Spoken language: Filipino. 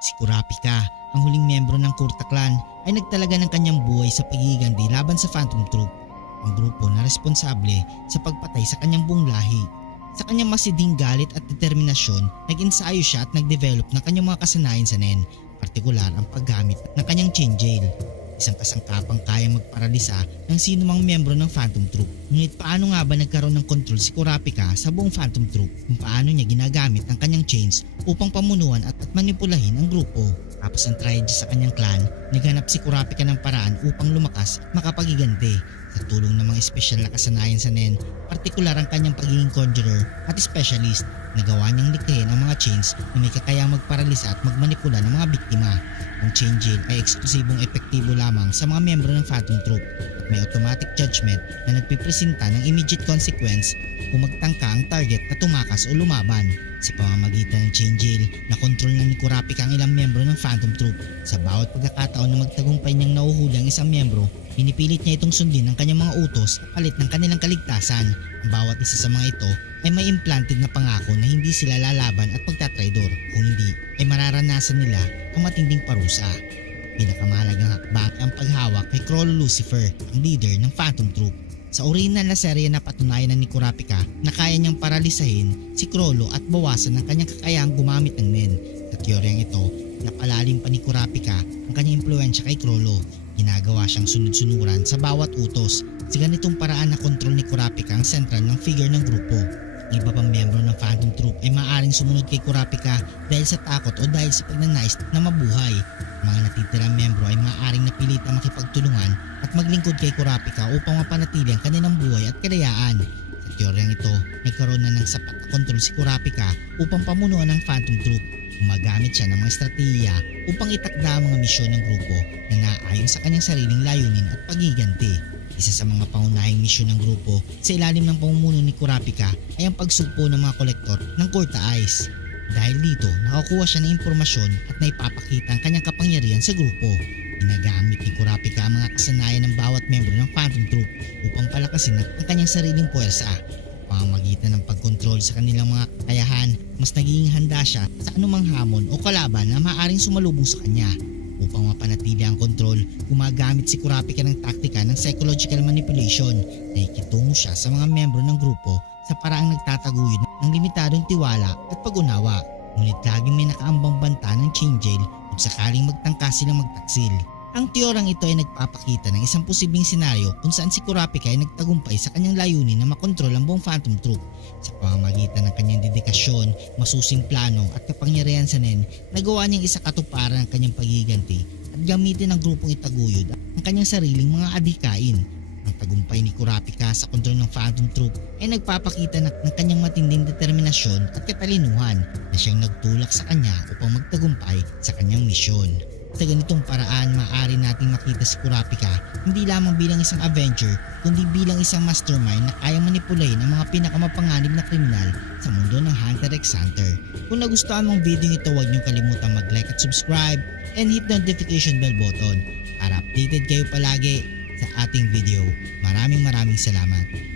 Si Kurapika, ang huling miyembro ng Kurta Clan, ay nagtalaga ng kanyang buhay sa pagigandi laban sa Phantom Troop, ang grupo na responsable sa pagpatay sa kanyang buong lahi. Sa kanyang masiding galit at determinasyon, nag-ensayo siya at nag-develop ng kanyang mga kasanayan sa Nen, partikular ang paggamit ng kanyang chain jail. Isang kasangkapang kaya magparalisa ng sino mang miyembro ng Phantom Troop. Ngunit paano nga ba nagkaroon ng control si Kurapika sa buong Phantom Troop kung paano niya ginagamit ang kanyang chains upang pamunuan at manipulahin ang grupo? Tapos ang tragedy sa kanyang clan, naghanap si Kurapika ng paraan upang lumakas makapagiganti. Sa tulong ng mga espesyal na kasanayan sa Nen, partikular ang kanyang pagiging conjurer at specialist, nagawa niyang likhain ang mga chains na may kakayang magparalisa at magmanipula ng mga biktima. Ang chain jail ay eksklusibong epektibo lamang sa mga miyembro ng Phantom Troop at may automatic judgment na nagpipresenta ng immediate consequence kung magtangka ang target na tumakas o lumaban. Sa pamamagitan ng chain jail, nakontrol na ni Kurapika ang ilang miyembro ng Phantom Troop. Sa bawat pagkakataon na magtagumpay niyang nahuhuli ang isang miyembro, pinipilit niya itong sundin ng kanyang mga utos kapalit ng kanilang kaligtasan. Ang bawat isa sa mga ito ay may implanted na pangako na hindi sila lalaban at pagtatraidor. Kung hindi, ay mararanasan nila ang matinding parusa. Pinakamahalagang hakbang ay ang paghawak kay Krollo Lucifer, ang leader ng Phantom Troop. Sa original na serye na patunayan ni Kurapika na kaya niyang paralisahin si Krollo at bawasan ang kanyang kakayahang gumamit ng Nen. Sa teoryang ito, napalalim pa ni Kurapika ang kanyang impluensya kay Krollo. Ginagawa siyang sunod-sunuran sa bawat utos. Sa ganitong paraan na kontrol ni Kurapika ang sentral ng figure ng grupo. Ang iba pang miyembro ng Phantom Troop ay maaaring sumunod kay Kurapika dahil sa takot o dahil sa pagnanais na mabuhay. Ang mga natitirang miyembro ay maaaring napilitang makipagtulungan at maglingkod kay Kurapika upang mapanatili ang kanilang buhay at kalayaan. Sa teoryang ito, nagkaroon na ng sapat na kontrol si Kurapika upang pamunuan ng Phantom Troop. Gumagamit siya ng mga estratehiya upang itakda ang mga misyon ng grupo na naayon sa kanyang sariling layunin at pagiganti. Isa sa mga pangunahing misyon ng grupo sa ilalim ng pamumuno ni Kurapika ay ang pagsugpo ng mga kolektor ng Kurta Ice. Dahil dito, nakakuha siya ng impormasyon at naipapakita ang kanyang kapangyarihan sa grupo. Ginagamit ni Kurapika ang mga kasanayan ng bawat membro ng Phantom Troop upang palakasin ang kanyang sariling puwersa. Pamamagitan ng pagkontrol sa kanilang mga kakayahan, mas nagiging handa siya sa anumang hamon o kalaban na maaaring sumalubong sa kanya. Upang mapanatili ang kontrol, gumagamit si Kurapika ng taktika ng psychological manipulation na ikitungo siya sa mga membro ng grupo sa paraang nagtataguyod ng limitadong tiwala at pag-unawa. Ngunit laging may nakaambang banta ng chain jail kung sakaling magtangka silang magtaksil. Ang teoryang ito ay nagpapakita ng isang posibleng senaryo kung saan si Kurapika ay nagtagumpay sa kanyang layunin na makontrol ang buong Phantom Troop. Sa pamamagitan ng kanyang dedikasyon, masusing plano at kapangyarihan sa Nen, nagawa niyang isakatuparan ang kanyang pagiganti at gamitin ang grupong itaguyod ang kanyang sariling mga adhikain. Ang tagumpay ni Kurapika sa kontrol ng Phantom Troop ay nagpapakita ng kanyang matinding determinasyon at katalinuhan na siyang nagtulak sa kanya upang magtagumpay sa kanyang misyon. Sa ganitong paraan, maaari nating makita si Kurapika hindi lamang bilang isang Avenger kundi bilang isang mastermind na kaya manipulahin ang mga pinakamapanganib na kriminal sa mundo ng Hunter x Hunter. Kung nagustuhan mong video ito, huwag niyong kalimutang mag-like at subscribe and hit the notification bell button para updated kayo palagi sa ating video. Maraming salamat.